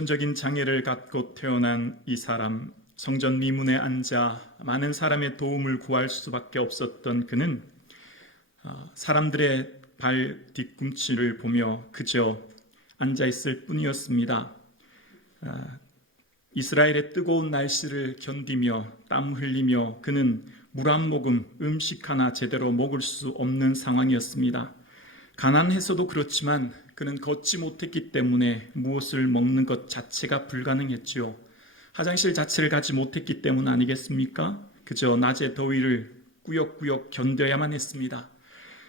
선천적인 장애를 갖고 태어난 이 사람, 성전 미문에 앉아 많은 사람의 도움을 구할 수밖에 없었던 그는 사람들의 발 뒤꿈치를 보며 그저 앉아있을 뿐이었습니다. 이스라엘의 뜨거운 날씨를 견디며 땀 흘리며 그는 물 한 모금, 음식 하나 제대로 먹을 수 없는 상황이었습니다. 가난해서도 그렇지만 그는 걷지 못했기 때문에 무엇을 먹는 것 자체가 불가능했지요. 화장실 자체를 가지 못했기 때문 아니겠습니까? 그저 낮의 더위를 꾸역꾸역 견뎌야만 했습니다.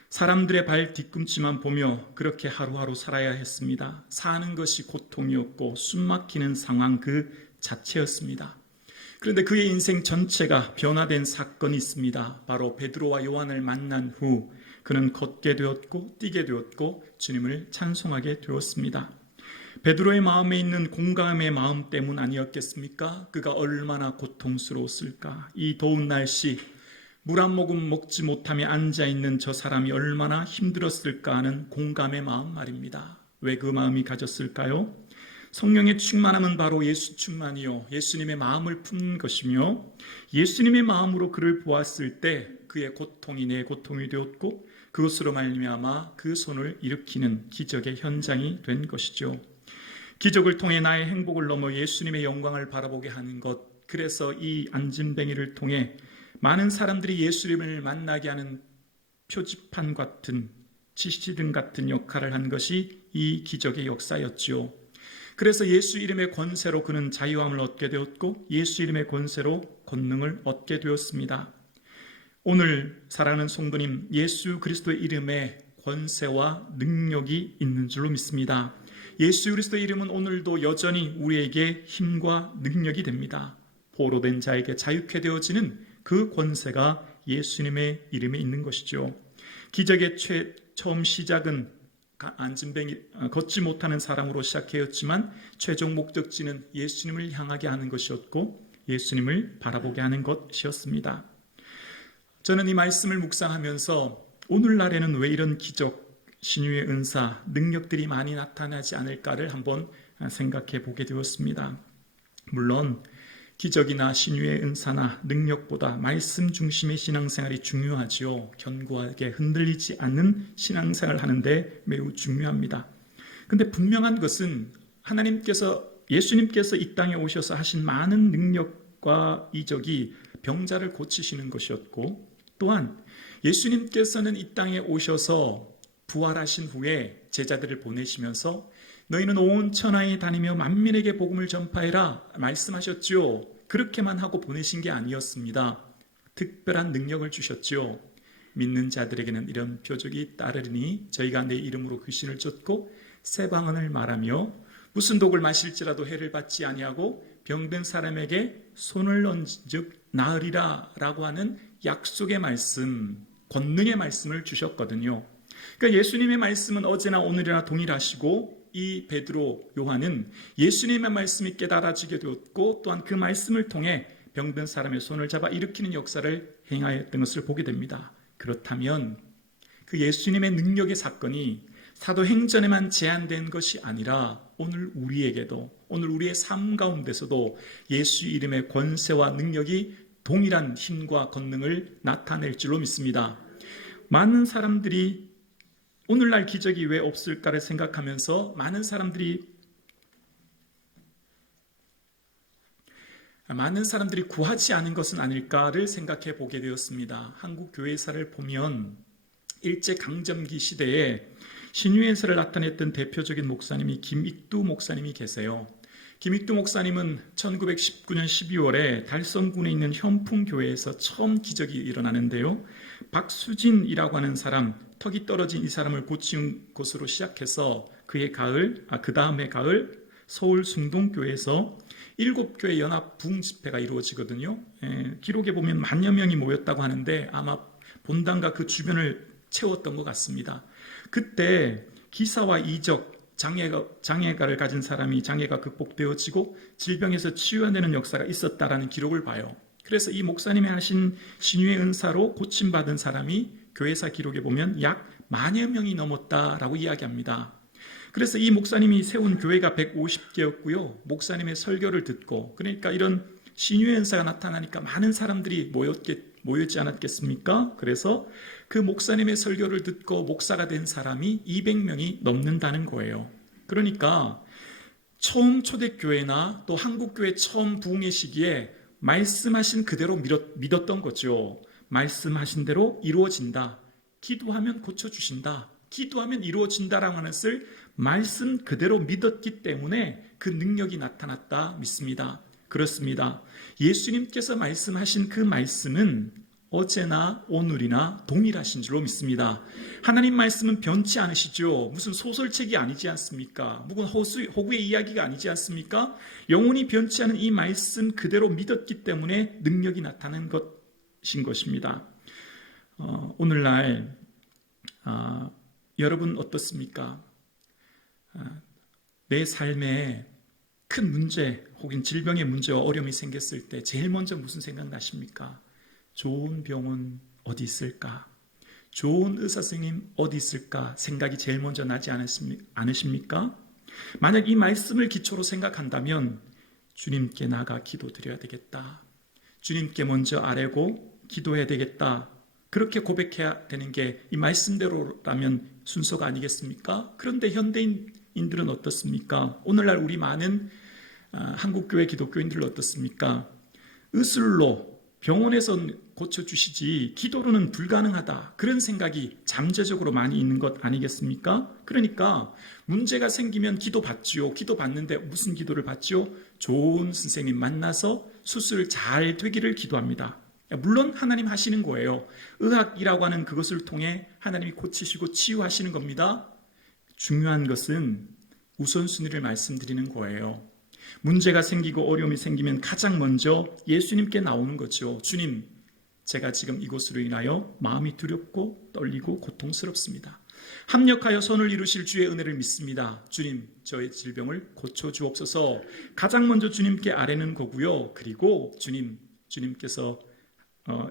사람들의 발 뒤꿈치만 보며 그렇게 하루하루 살아야 했습니다. 사는 것이 고통이었고 숨막히는 상황 그 자체였습니다. 그런데 그의 인생 전체가 변화된 사건이 있습니다. 바로 베드로와 요한을 만난 후 그는 걷게 되었고 뛰게 되었고 주님을 찬송하게 되었습니다. 베드로의 마음에 있는 공감의 마음 때문 아니었겠습니까? 그가 얼마나 고통스러웠을까? 이 더운 날씨 물 한 모금 먹지 못하며 앉아있는 저 사람이 얼마나 힘들었을까 하는 공감의 마음 말입니다. 왜 그 마음이 가졌을까요? 성령의 충만함은 바로 예수 충만이요 예수님의 마음을 품는 것이며 예수님의 마음으로 그를 보았을 때 그의 고통이 내 고통이 되었고 그것으로 말미암아 그 손을 일으키는 기적의 현장이 된 것이죠. 기적을 통해 나의 행복을 넘어 예수님의 영광을 바라보게 하는 것, 그래서 이 안진뱅이를 통해 많은 사람들이 예수님을 만나게 하는 표지판 같은 지시등 같은 역할을 한 것이 이 기적의 역사였죠. 그래서 예수 이름의 권세로 그는 자유함을 얻게 되었고 예수 이름의 권세로 권능을 얻게 되었습니다. 오늘 사랑하는 성도님, 예수 그리스도의 이름에 권세와 능력이 있는 줄로 믿습니다. 예수 그리스도의 이름은 오늘도 여전히 우리에게 힘과 능력이 됩니다. 포로된 자에게 자유케 되어지는 그 권세가 예수님의 이름에 있는 것이죠. 기적의 처음 시작은 안진뱅이 걷지 못하는 사람으로 시작되었지만 최종 목적지는 예수님을 향하게 하는 것이었고 예수님을 바라보게 하는 것이었습니다. 저는 이 말씀을 묵상하면서 오늘날에는 왜 이런 기적, 신유의 은사, 능력들이 많이 나타나지 않을까를 한번 생각해 보게 되었습니다. 물론 기적이나 신유의 은사나 능력보다 말씀 중심의 신앙생활이 중요하지요. 견고하게 흔들리지 않는 신앙생활을 하는데 매우 중요합니다. 그런데 분명한 것은 예수님께서 이 땅에 오셔서 하신 많은 능력과 이적이 병자를 고치시는 것이었고 또한 예수님께서는 이 땅에 오셔서 부활하신 후에 제자들을 보내시면서 너희는 온 천하에 다니며 만민에게 복음을 전파해라 말씀하셨지요. 그렇게만 하고 보내신 게 아니었습니다. 특별한 능력을 주셨지요. 믿는 자들에게는 이런 표적이 따르리니 저희가 내 이름으로 귀신을 쫓고 새 방언을 말하며 무슨 독을 마실지라도 해를 받지 아니하고 병든 사람에게 손을 얹은즉 나으리라 라고 하는 약속의 말씀, 권능의 말씀을 주셨거든요. 그러니까 예수님의 말씀은 어제나 오늘이나 동일하시고 이 베드로, 요한은 예수님의 말씀이 깨달아지게 되었고 또한 그 말씀을 통해 병든 사람의 손을 잡아 일으키는 역사를 행하였던 것을 보게 됩니다. 그렇다면 그 예수님의 능력의 사건이 사도행전에만 제한된 것이 아니라 오늘 우리에게도, 오늘 우리의 삶 가운데서도 예수 이름의 권세와 능력이 동일한 힘과 권능을 나타낼 줄로 믿습니다. 많은 사람들이 오늘날 기적이 왜 없을까를 생각하면서 많은 사람들이 구하지 않은 것은 아닐까를 생각해 보게 되었습니다. 한국 교회사를 보면 일제강점기 시대에 신유의 은사를 나타냈던 대표적인 목사님이 김익두 목사님이 계세요. 김익두 목사님은 1919년 12월에 달성군에 있는 현풍교회에서 처음 기적이 일어나는데요. 박수진이라고 하는 사람, 턱이 떨어진 이 사람을 고치는 곳으로 시작해서 그 다음에 가을 서울 숭동교회에서 7교회 연합 부흥 집회가 이루어지거든요. 기록에 보면 10,000여 명이 모였다고 하는데 아마 본당과 그 주변을 채웠던 것 같습니다. 그때 기사와 이적, 장애가를 가진 사람이 장애가 극복되어지고 질병에서 치유되는 역사가 있었다라는 기록을 봐요. 그래서 이 목사님이 하신 신유의 은사로 고침받은 사람이 교회사 기록에 보면 약 10,000여 명이 넘었다라고 이야기합니다. 그래서 이 목사님이 세운 교회가 150개였고요. 목사님의 설교를 듣고, 그러니까 이런 신유의 은사가 나타나니까 많은 사람들이 모였지 않았겠습니까? 그래서 그 목사님의 설교를 듣고 목사가 된 사람이 200명이 넘는다는 거예요. 그러니까 처음 초대교회나 또 한국교회 처음 부흥의 시기에 말씀하신 그대로 믿었던 거죠. 말씀하신 대로 이루어진다. 기도하면 고쳐주신다. 기도하면 이루어진다라고 하는 것을 말씀 그대로 믿었기 때문에 그 능력이 나타났다 믿습니다. 그렇습니다. 예수님께서 말씀하신 그 말씀은 어제나 오늘이나 동일하신 줄로 믿습니다. 하나님 말씀은 변치 않으시죠. 무슨 소설책이 아니지 않습니까? 무슨 호구의 이야기가 아니지 않습니까? 영원히 변치 않은 이 말씀 그대로 믿었기 때문에 능력이 나타난 것인 것입니다. 오늘날 여러분 어떻습니까? 내 삶에 큰 문제 혹은 질병의 문제와 어려움이 생겼을 때 제일 먼저 무슨 생각 나십니까? 좋은 병원 어디 있을까? 좋은 의사 선생님 어디 있을까? 생각이 제일 먼저 나지 않으십니까? 만약 이 말씀을 기초로 생각한다면 주님께 나가 기도드려야 되겠다. 주님께 먼저 아뢰고 기도해야 되겠다. 그렇게 고백해야 되는 게 이 말씀대로라면 순서가 아니겠습니까? 그런데 현대인들은 어떻습니까? 오늘날 우리 많은 한국교회 기독교인들은 어떻습니까? 의술로 병원에서 고쳐주시지 기도로는 불가능하다. 그런 생각이 잠재적으로 많이 있는 것 아니겠습니까? 그러니까 문제가 생기면 기도 받지요. 기도 받는데 무슨 기도를 받지요? 좋은 선생님 만나서 수술 잘 되기를 기도합니다. 물론 하나님 하시는 거예요. 의학이라고 하는 그것을 통해 하나님이 고치시고 치유하시는 겁니다. 중요한 것은 우선순위를 말씀드리는 거예요. 문제가 생기고 어려움이 생기면 가장 먼저 예수님께 나오는 거죠. 주님, 제가 지금 이것으로 인하여 마음이 두렵고 떨리고 고통스럽습니다. 합력하여 선을 이루실 주의 은혜를 믿습니다. 주님, 저의 질병을 고쳐주옵소서. 가장 먼저 주님께 아뢰는 거고요. 그리고 주님께서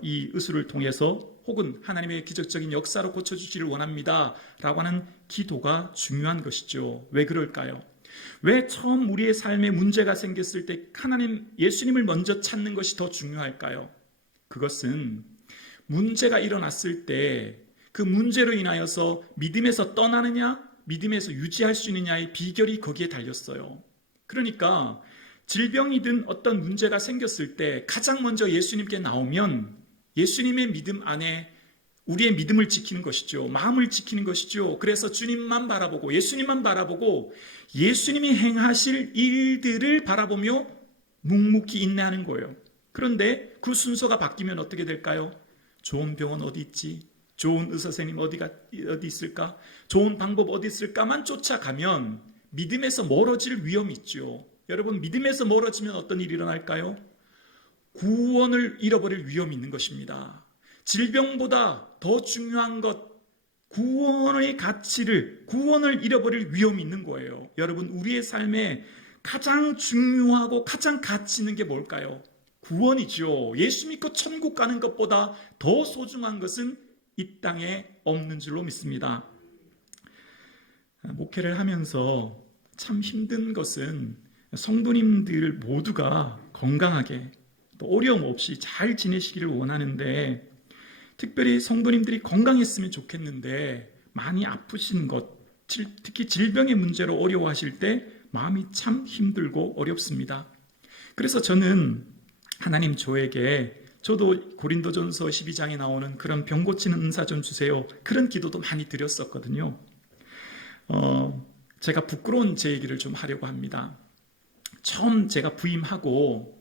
이 의술을 통해서 혹은 하나님의 기적적인 역사로 고쳐주시기를 원합니다 라고 하는 기도가 중요한 것이죠. 왜 그럴까요? 왜 처음 우리의 삶에 문제가 생겼을 때 예수님을 먼저 찾는 것이 더 중요할까요? 그것은 문제가 일어났을 때 그 문제로 인하여서 믿음에서 떠나느냐, 믿음에서 유지할 수 있느냐의 비결이 거기에 달렸어요. 그러니까 질병이든 어떤 문제가 생겼을 때 가장 먼저 예수님께 나오면 예수님의 믿음 안에 우리의 믿음을 지키는 것이죠. 마음을 지키는 것이죠. 그래서 주님만 바라보고 예수님만 바라보고 예수님이 행하실 일들을 바라보며 묵묵히 인내하는 거예요. 그런데 그 순서가 바뀌면 어떻게 될까요? 좋은 병원 어디 있지? 좋은 의사 선생님 어디 있을까? 좋은 방법 어디 있을까만 쫓아가면 믿음에서 멀어질 위험이 있죠. 여러분, 믿음에서 멀어지면 어떤 일이 일어날까요? 구원을 잃어버릴 위험이 있는 것입니다. 질병보다 더 중요한 것, 구원의 가치를, 구원을 잃어버릴 위험이 있는 거예요. 여러분, 우리의 삶에 가장 중요하고 가장 가치 있는 게 뭘까요? 구원이죠. 예수 믿고 천국 가는 것보다 더 소중한 것은 이 땅에 없는 줄로 믿습니다. 목회를 하면서 참 힘든 것은 성도님들 모두가 건강하게 또 어려움 없이 잘 지내시기를 원하는데, 특별히 성도님들이 건강했으면 좋겠는데 많이 아프신 것, 특히 질병의 문제로 어려워하실 때 마음이 참 힘들고 어렵습니다. 그래서 저는 하나님 저도 고린도전서 12장에 나오는 그런 병 고치는 은사 좀 주세요. 그런 기도도 많이 드렸었거든요. 제가 부끄러운 제 얘기를 좀 하려고 합니다. 처음 제가 부임하고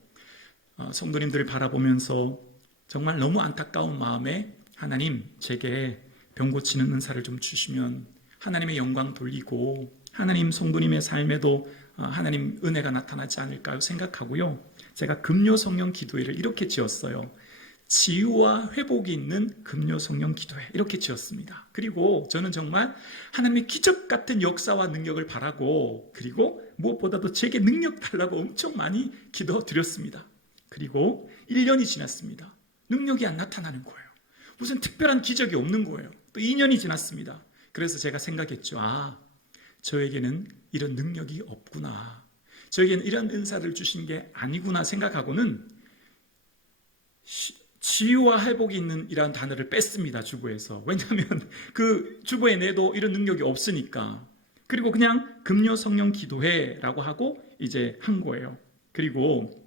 성도님들을 바라보면서 정말 너무 안타까운 마음에 하나님, 제게 병 고치는 은사를 좀 주시면 하나님의 영광 돌리고 하나님 성도님의 삶에도 하나님 은혜가 나타나지 않을까요? 생각하고요. 제가 금요 성령 기도회를 이렇게 지었어요. 치유와 회복이 있는 금요 성령 기도회, 이렇게 지었습니다. 그리고 저는 정말 하나님의 기적 같은 역사와 능력을 바라고, 그리고 무엇보다도 제게 능력 달라고 엄청 많이 기도드렸습니다. 그리고 1년이 지났습니다. 능력이 안 나타나는 거예요. 무슨 특별한 기적이 없는 거예요. 또 2년이 지났습니다. 그래서 제가 생각했죠. 저에게는 이런 능력이 없구나, 저에게는 이런 은사를 주신 게 아니구나 생각하고는 치유와 회복이 있는 이러한 단어를 뺐습니다. 주보에서. 왜냐하면 그 주보에 내도 이런 능력이 없으니까. 그리고 그냥 금요 성령 기도회라고 하고 이제 한 거예요. 그리고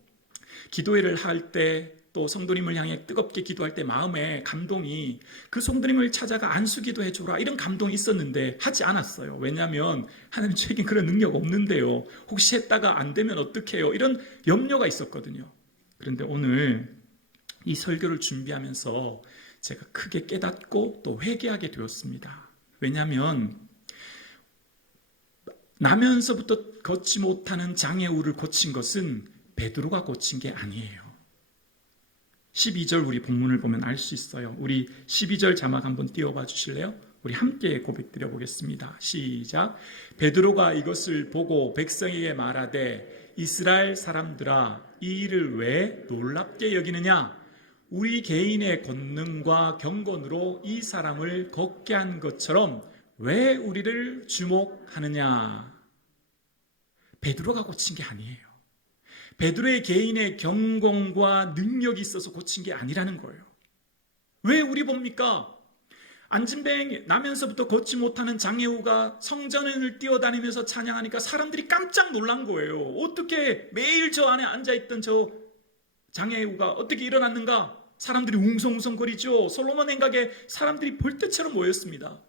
기도회를 할 때 또 성도님을 향해 뜨겁게 기도할 때 마음에 감동이, 그 성도님을 찾아가 안수기도 해줘라, 이런 감동이 있었는데 하지 않았어요. 왜냐하면 하나님, 저에겐 그런 능력 없는데요, 혹시 했다가 안 되면 어떡해요, 이런 염려가 있었거든요. 그런데 오늘 이 설교를 준비하면서 제가 크게 깨닫고 또 회개하게 되었습니다. 왜냐하면 나면서부터 걷지 못하는 장애우를 고친 것은 베드로가 고친 게 아니에요. 12절 우리 본문을 보면 알 수 있어요. 우리 12절 자막 한번 띄워봐 주실래요? 우리 함께 고백 드려보겠습니다. 시작. 베드로가 이것을 보고 백성에게 말하되 이스라엘 사람들아, 이 일을 왜 놀랍게 여기느냐? 우리 개인의 권능과 경건으로 이 사람을 걷게 한 것처럼 왜 우리를 주목하느냐? 베드로가 고친 게 아니에요. 베드로의 개인의 경공과 능력이 있어서 고친 게 아니라는 거예요. 왜 우리 봅니까? 안진뱅 나면서부터 걷지 못하는 장애우가 성전을 뛰어다니면서 찬양하니까 사람들이 깜짝 놀란 거예요. 어떻게 매일 저 안에 앉아있던 저 장애우가 어떻게 일어났는가? 사람들이 웅성웅성거리죠. 솔로몬 행각에 사람들이 볼때처럼 모였습니다.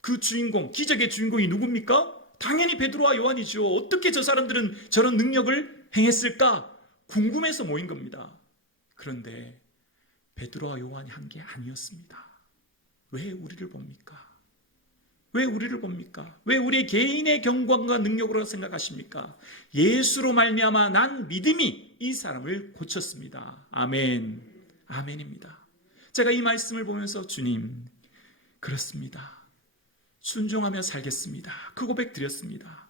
그 주인공, 기적의 주인공이 누굽니까? 당연히 베드로와 요한이죠. 어떻게 저 사람들은 저런 능력을 행했을까? 궁금해서 모인 겁니다. 그런데 베드로와 요한이 한 게 아니었습니다. 왜 우리를 봅니까? 왜 우리를 봅니까? 왜 우리 개인의 경건과 능력으로 생각하십니까? 예수로 말미암아 난 믿음이 이 사람을 고쳤습니다. 아멘. 아멘입니다. 제가 이 말씀을 보면서 주님, 그렇습니다. 순종하며 살겠습니다. 그 고백 드렸습니다.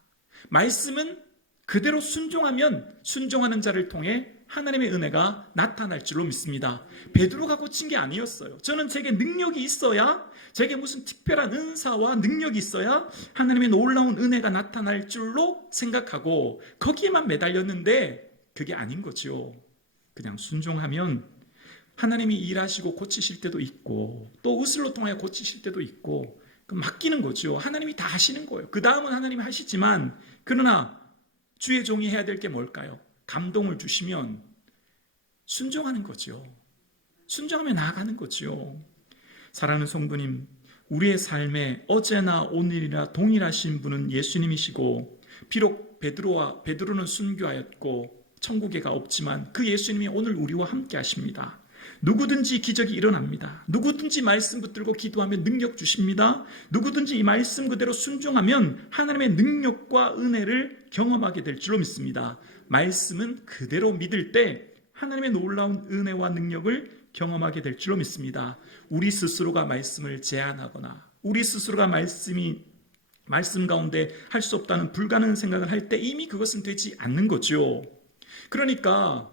말씀은 그대로 순종하면 순종하는 자를 통해 하나님의 은혜가 나타날 줄로 믿습니다. 베드로가 고친 게 아니었어요. 저는 제게 능력이 있어야, 제게 무슨 특별한 은사와 능력이 있어야 하나님의 놀라운 은혜가 나타날 줄로 생각하고 거기에만 매달렸는데 그게 아닌 거죠. 그냥 순종하면 하나님이 일하시고 고치실 때도 있고 또 의술로 통하여 고치실 때도 있고 맡기는 거죠. 하나님이 다 하시는 거예요. 그 다음은 하나님이 하시지만, 그러나 주의 종이 해야 될 게 뭘까요? 감동을 주시면 순종하는 거죠. 순종하며 나아가는 거죠. 사랑하는 성도님, 우리의 삶에 어제나 오늘이나 동일하신 분은 예수님이시고, 비록 베드로는 순교하였고 천국에가 없지만 그 예수님이 오늘 우리와 함께 하십니다. 누구든지 기적이 일어납니다. 누구든지 말씀 붙들고 기도하면 능력 주십니다. 누구든지 이 말씀 그대로 순종하면 하나님의 능력과 은혜를 경험하게 될 줄로 믿습니다. 말씀은 그대로 믿을 때 하나님의 놀라운 은혜와 능력을 경험하게 될 줄로 믿습니다. 우리 스스로가 말씀을 제한하거나 우리 스스로가 말씀 가운데 할 수 없다는 불가능한 생각을 할 때 이미 그것은 되지 않는 거죠. 그러니까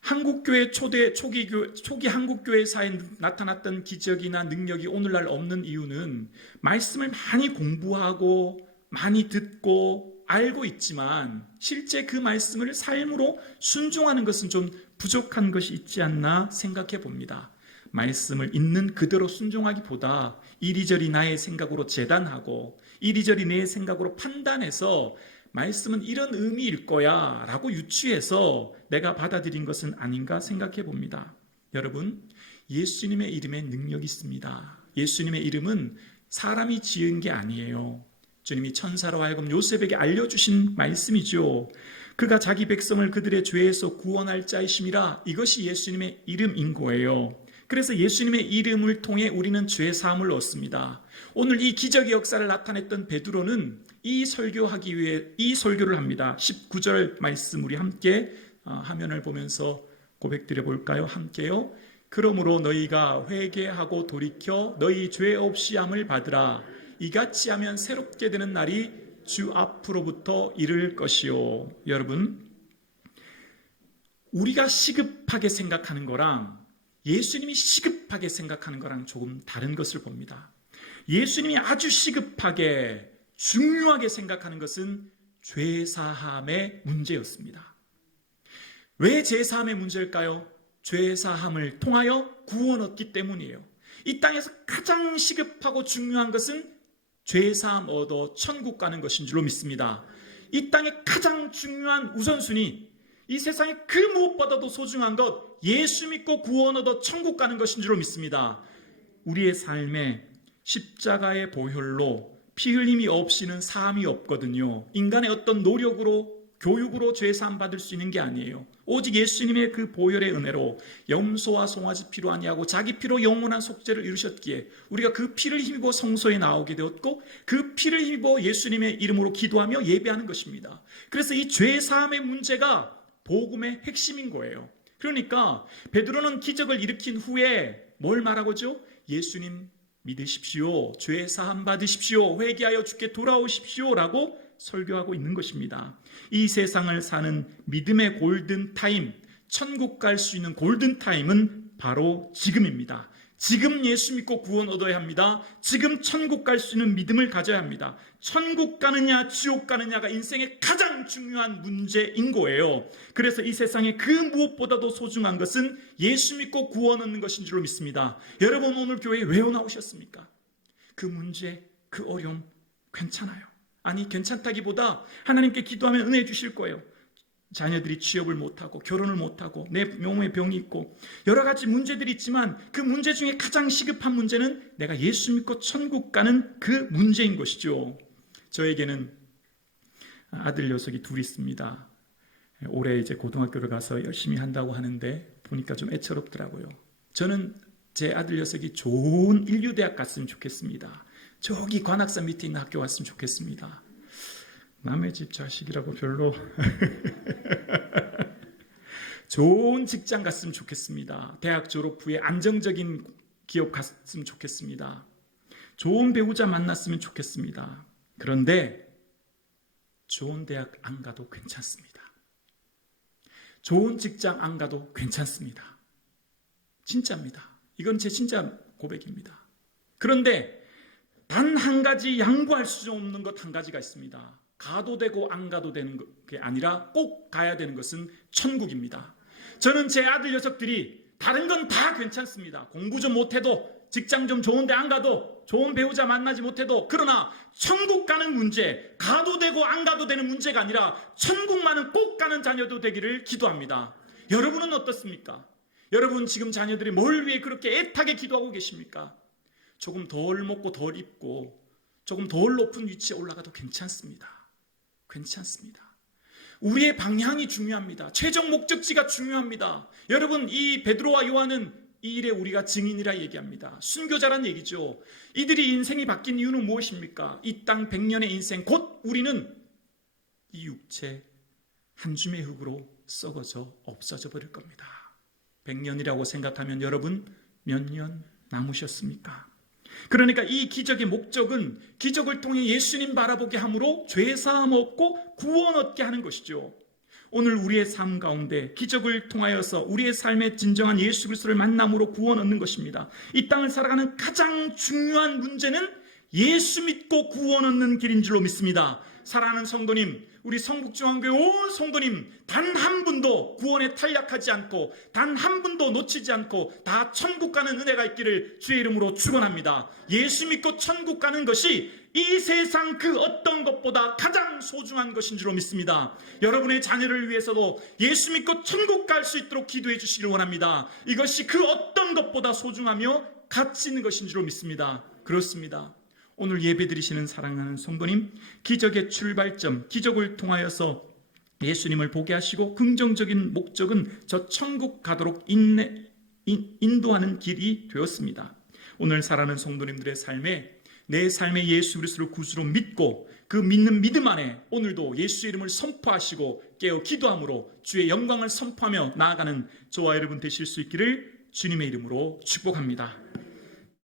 한국교회 초기 한국교회사에 나타났던 기적이나 능력이 오늘날 없는 이유는 말씀을 많이 공부하고 많이 듣고 알고 있지만 실제 그 말씀을 삶으로 순종하는 것은 좀 부족한 것이 있지 않나 생각해 봅니다. 말씀을 있는 그대로 순종하기보다 이리저리 나의 생각으로 재단하고 이리저리 내 생각으로 판단해서 말씀은 이런 의미일 거야 라고 유추해서 내가 받아들인 것은 아닌가 생각해 봅니다. 여러분, 예수님의 이름에 능력이 있습니다. 예수님의 이름은 사람이 지은 게 아니에요. 주님이 천사로 하여금 요셉에게 알려주신 말씀이죠. 그가 자기 백성을 그들의 죄에서 구원할 자이심이라, 이것이 예수님의 이름인 거예요. 그래서 예수님의 이름을 통해 우리는 죄 사함을 얻습니다. 오늘 이 기적의 역사를 나타냈던 베드로는 이 설교하기 위해 이 설교를 합니다. 19절 말씀 우리 함께 화면을 보면서 고백드려 볼까요? 함께요. 그러므로 너희가 회개하고 돌이켜 너희 죄 없이 함을 받으라. 이같이 하면 새롭게 되는 날이 주 앞으로부터 이를 것이요. 여러분, 우리가 시급하게 생각하는 거랑 예수님이 시급하게 생각하는 거랑 조금 다른 것을 봅니다. 예수님이 아주 시급하게 중요하게 생각하는 것은 죄사함의 문제였습니다. 왜 죄사함의 문제일까요? 죄사함을 통하여 구원 얻기 때문이에요. 이 땅에서 가장 시급하고 중요한 것은 죄사함 얻어 천국 가는 것인 줄로 믿습니다. 이 땅의 가장 중요한 우선순위, 이 세상에 그 무엇보다도 소중한 것, 예수 믿고 구원 얻어 천국 가는 것인 줄로 믿습니다. 우리의 삶에 십자가의 보혈로 피 흘림이 없이는 사함이 없거든요. 인간의 어떤 노력으로, 교육으로 죄사함 받을 수 있는 게 아니에요. 오직 예수님의 그 보혈의 은혜로 염소와 송아지 피로 아니하고 자기 피로 영원한 속죄를 이루셨기에 우리가 그 피를 힘입어 성소에 나오게 되었고, 그 피를 힘입어 예수님의 이름으로 기도하며 예배하는 것입니다. 그래서 이 죄사함의 문제가 복음의 핵심인 거예요. 그러니까 베드로는 기적을 일으킨 후에 뭘 말하고죠? 예수님 믿으십시오, 죄사함 받으십시오, 회개하여 주께 돌아오십시오 라고 설교하고 있는 것입니다. 이 세상을 사는 믿음의 골든타임, 천국 갈 수 있는 골든타임은 바로 지금입니다. 지금 예수 믿고 구원 얻어야 합니다. 지금 천국 갈 수 있는 믿음을 가져야 합니다. 천국 가느냐 지옥 가느냐가 인생의 가장 중요한 문제인 거예요. 그래서 이 세상에 그 무엇보다도 소중한 것은 예수 믿고 구원 얻는 것인 줄로 믿습니다. 여러분, 오늘 교회에 왜 나오셨습니까? 그 문제, 그 어려움 괜찮아요. 아니, 괜찮다기보다 하나님께 기도하면 은혜 주실 거예요. 자녀들이 취업을 못하고 결혼을 못하고 내 몸에 병이 있고 여러 가지 문제들이 있지만 그 문제 중에 가장 시급한 문제는 내가 예수 믿고 천국 가는 그 문제인 것이죠. 저에게는 아들 녀석이 둘 있습니다. 올해 이제 고등학교를 가서 열심히 한다고 하는데 보니까 좀 애처롭더라고요. 저는 제 아들 녀석이 좋은 인류대학 갔으면 좋겠습니다. 저기 관악산 밑에 있는 학교 왔으면 좋겠습니다. 남의 집 자식이라고 별로 좋은 직장 갔으면 좋겠습니다. 대학 졸업 후에 안정적인 기업 갔으면 좋겠습니다. 좋은 배우자 만났으면 좋겠습니다. 그런데 좋은 대학 안 가도 괜찮습니다. 좋은 직장 안 가도 괜찮습니다. 진짜입니다. 이건 제 진짜 고백입니다. 그런데 단 한 가지 양보할 수 없는 것 한 가지가 있습니다. 가도 되고 안 가도 되는 게 아니라 꼭 가야 되는 것은 천국입니다. 저는 제 아들 녀석들이 다른 건 다 괜찮습니다. 공부 좀 못해도, 직장 좀 좋은데 안 가도, 좋은 배우자 만나지 못해도, 그러나 천국 가는 문제, 가도 되고 안 가도 되는 문제가 아니라 천국만은 꼭 가는 자녀도 되기를 기도합니다. 여러분은 어떻습니까? 여러분 지금 자녀들이 뭘 위해 그렇게 애타게 기도하고 계십니까? 조금 덜 먹고 덜 입고 조금 덜 높은 위치에 올라가도 괜찮습니다. 괜찮습니다. 우리의 방향이 중요합니다. 최종 목적지가 중요합니다. 여러분, 이 베드로와 요한은 이 일에 우리가 증인이라 얘기합니다. 순교자란 얘기죠. 이들이 인생이 바뀐 이유는 무엇입니까? 이 땅 100년의 인생, 곧 우리는 이 육체 한 줌의 흙으로 썩어져 없어져 버릴 겁니다. 100년이라고 생각하면 여러분 몇 년 남으셨습니까? 그러니까 이 기적의 목적은 기적을 통해 예수님 바라보게 함으로 죄사함 얻고 구원 얻게 하는 것이죠. 오늘 우리의 삶 가운데 기적을 통하여서 우리의 삶의 진정한 예수 그리스도를 만남으로 구원 얻는 것입니다. 이 땅을 살아가는 가장 중요한 문제는 예수 믿고 구원 얻는 길인 줄로 믿습니다. 사랑하는 성도님, 우리 성북중앙교회 온 성도님, 단 한 분도 구원에 탈락하지 않고 단 한 분도 놓치지 않고 다 천국 가는 은혜가 있기를 주의 이름으로 축원합니다. 예수 믿고 천국 가는 것이 이 세상 그 어떤 것보다 가장 소중한 것인 줄로 믿습니다. 여러분의 자녀를 위해서도 예수 믿고 천국 갈 수 있도록 기도해 주시기를 원합니다. 이것이 그 어떤 것보다 소중하며 가치 있는 것인 줄로 믿습니다. 그렇습니다. 오늘 예배드리시는 사랑하는 성도님, 기적의 출발점, 기적을 통하여서 예수님을 보게 하시고 긍정적인 목적은 저 천국 가도록 인도하는 길이 되었습니다. 오늘 살아가는 성도님들의 삶에 내 삶의 예수 그리스도를 구주로 믿고 그 믿는 믿음 안에 오늘도 예수의 이름을 선포하시고 깨어 기도함으로 주의 영광을 선포하며 나아가는 저와 여러분 되실 수 있기를 주님의 이름으로 축복합니다.